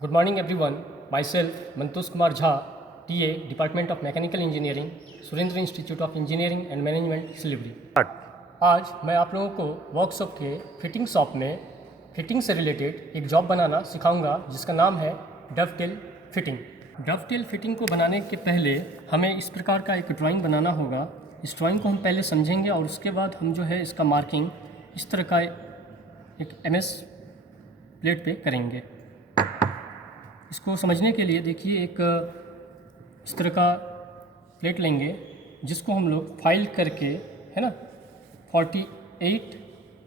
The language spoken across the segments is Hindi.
Good morning everyone. Myself Mantosh Kumar Jha, TA, Department of Mechanical Engineering, Surendra institute of engineering and management Siliguri. आज मैं आप लोगों को वर्कशॉप के फिटिंग शॉप में फिटिंग से रिलेटेड एक जॉब बनाना सिखाऊंगा जिसका नाम है डवटेल फिटिंग। डवटेल फिटिंग को बनाने के पहले हमें इस प्रकार का एक ड्राइंग बनाना होगा। इस ड्राइंग को हम पहले समझेंगे और उसके बाद हम जो है इसका मार्किंग इस तरह का एक MS प्लेट पे करेंगे। इसको समझने के लिए देखिए, एक इस तरह का प्लेट लेंगे जिसको हम लोग फाइल करके, है ना, 48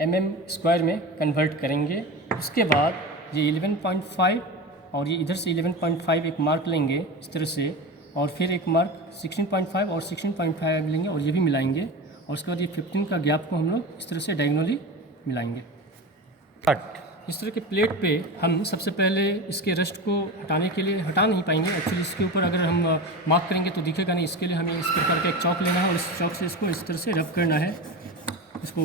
mm स्क्वायर में कन्वर्ट करेंगे। इसके बाद ये 11.5 और ये इधर से 11.5 एक मार्क लेंगे इस तरह से, और फिर एक मार्क 16.5 और 16.5 लेंगे और ये भी मिलाएंगे, और उसके बाद ये 15 का गैप को हम लोग इस तरह से डायगोनली मिलाएंगे। इस तरह के प्लेट पे हम सबसे पहले इसके रस्ट को हटाने के लिए, हटा नहीं पाएंगे एक्चुअली, इसके ऊपर अगर हम मार्क करेंगे तो दिखेगा नहीं। इसके लिए हमें इस प्रकार का एक चौक लेना है और इस चौक से इसको इस तरह से रब करना है। इसको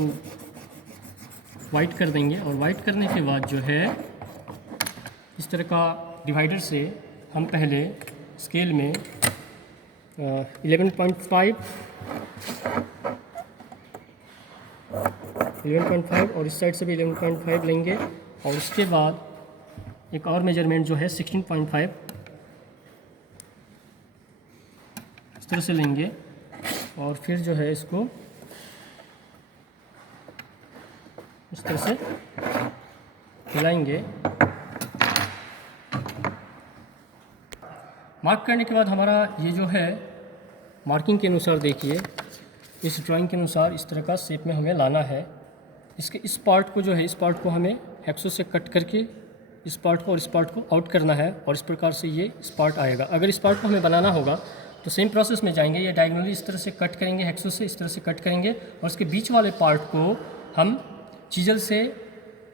वाइट कर देंगे और वाइट करने के बाद जो है इस तरह का डिवाइडर से हम पहले स्केल में 11.5 और इस साइड से भी 11.5 लेंगे, और उसके बाद एक और मेजरमेंट जो है 16.5 इस तरह से लेंगे, और फिर जो है इसको इस तरह से मिलाएंगे। मार्क करने के बाद हमारा ये जो है मार्किंग के अनुसार, देखिए इस ड्राइंग के अनुसार इस तरह का शेप में हमें लाना है। इसके इस पार्ट को जो है, इस पार्ट को हमें हैक्सो से कट करके इस पार्ट को और इस पार्ट को आउट करना है, और इस प्रकार से ये इस पार्ट आएगा। अगर इस पार्ट को हमें बनाना होगा तो सेम प्रोसेस में जाएंगे, ये डायगोनली इस तरह से कट करेंगे, हैक्सो से इस तरह से कट करेंगे, और इसके बीच वाले पार्ट को हम चीजल से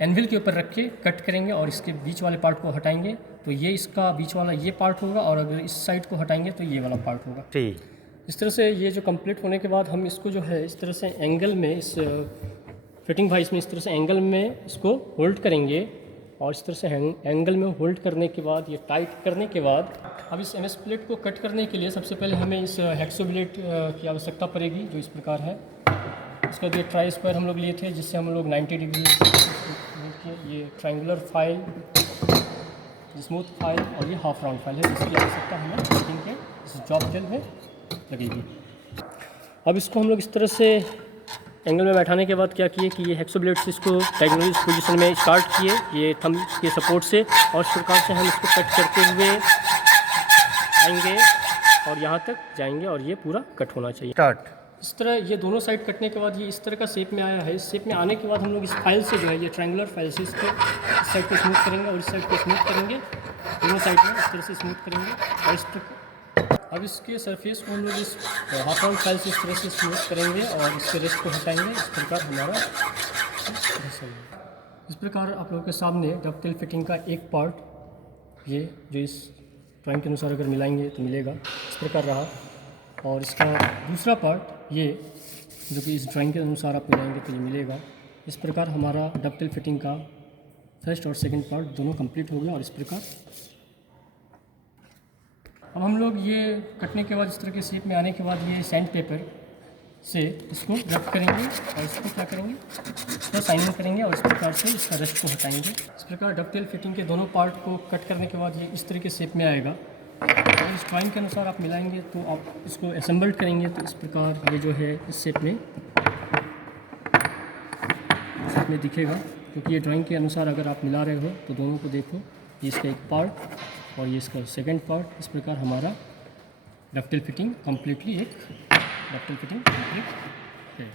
एनविल के ऊपर रख के कट करेंगे, और इसके बीच वाले पार्ट को हटाएंगे तो ये इसका बीच वाला ये पार्ट होगा, और अगर इस साइड को हटाएंगे तो ये वाला पार्ट होगा। ठीक, इस तरह से ये जो कंप्लीट होने के बाद हम इसको जो है इस तरह से एंगल में, इस फिटिंग वाइज में इस तरह से एंगल में इसको होल्ड करेंगे, और इस तरह से एंगल में होल्ड करने के बाद ये टाइट करने के बाद अब इस MS प्लेट को कट करने के लिए सबसे पहले हमें इस हैक्सो ब्लेड की आवश्यकता पड़ेगी, जो इस प्रकार है। इसका जो ट्राई स्क्वायर हम लोग लिए थे जिससे हम लोग 90 डिग्री ये ट्रायंगुलर फाइल, स्मूथ फाइल और ये हाफ राउंड फाइल है, जिसकी आवश्यकता हमें फिटिंग के इस जॉब टेल में लगेगी। अब इसको हम लोग इस तरह से एंगल में बैठाने के बाद क्या किए कि ये हैक्सो ब्लेड से इसको डायगोनल पोजीशन में स्टार्ट किए, ये थंब के सपोर्ट से, और इस प्रकार से हम इसको कट करते हुए आएंगे और यहाँ तक जाएंगे, और ये पूरा कट होना चाहिए। इस तरह ये दोनों साइड कटने के बाद ये इस तरह का शेप में आया है। इस शेप में आने के बाद हम लोग इस फाइल से जो है, ये ट्रायंगुलर फाइल से इसको इस साइड को स्मूथ करेंगे और इस साइड को स्मूथ करेंगे, दोनों साइड में इस तरह से स्मूथ करेंगे। और इस अब इसके सरफेस को हम लोग इस हाफ राउंड फाइल से इस तरह से स्मूथ करेंगे और इसके रेस्ट को हटाएंगे। इस प्रकार हमारा इस प्रकार आप लोगों के सामने डवटेल फिटिंग का एक पार्ट, ये जो इस ड्राइंग के अनुसार अगर मिलाएंगे तो मिलेगा, इस प्रकार रहा। और इसका दूसरा पार्ट ये जो कि इस ड्राइंग के अनुसार आप मिलाएंगे तो ये मिलेगा। इस प्रकार हमारा डवटेल फिटिंग का फर्स्ट और सेकंड पार्ट दोनों कंप्लीट हो गया। और इस प्रकार अब हम लोग ये कटने के बाद इस तरह के शेप में आने के बाद ये सैंड पेपर से इसको रब करेंगे, और इसको क्या करेंगे, इसको साइनिंग करेंगे, और इस प्रकार से इसका रस्ट को हटाएंगे। इस प्रकार डवटेल फिटिंग के दोनों पार्ट को कट करने के बाद ये इस तरह के शेप में आएगा। और इस ड्राइंग के अनुसार आप मिलाएंगे तो आप इसको असेंबल करेंगे तो इस प्रकार ये जो है इस शेप में दिखेगा। क्योंकि ये ड्राइंग के अनुसार अगर आप मिला रहे हो तो दोनों को देखो, ये इसका एक पार्ट और ये इसका सेकंड पार्ट। इस प्रकार हमारा डवटेल फिटिंग कम्प्लीटली एक डवटेल फिटिंग कंप्लीट है।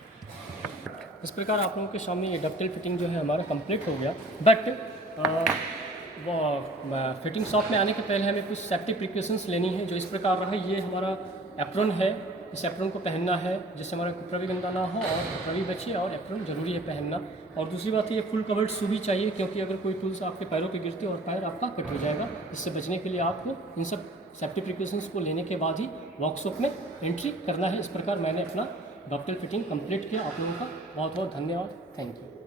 इस प्रकार आप लोगों के सामने ये डवटेल फिटिंग जो है हमारा कंप्लीट हो गया। बट वो फिटिंग शॉप में आने के पहले हमें कुछ सेफ्टी प्रिकॉशंस लेनी है, जो इस प्रकार रहा है। ये हमारा एप्रॉन है, इस एप्रॉन को पहनना है जिससे हमारा कपड़ा भी गंदा ना हो और कपड़ा भी बचे, और एप्रॉन ज़रूरी है पहनना। और दूसरी बात ये फुल कवर्ड शू भी चाहिए, क्योंकि अगर कोई टूल्स आपके पैरों पे गिरते और पैर आपका कट हो जाएगा। इससे बचने के लिए आपको इन सब सेफ्टी प्रिकॉशंस को लेने के बाद ही वर्कशॉप में एंट्री करना है। इस प्रकार मैंने अपना डवटेल फिटिंग कंप्लीट किया। आप लोगों का बहुत बहुत धन्यवाद। Thank you.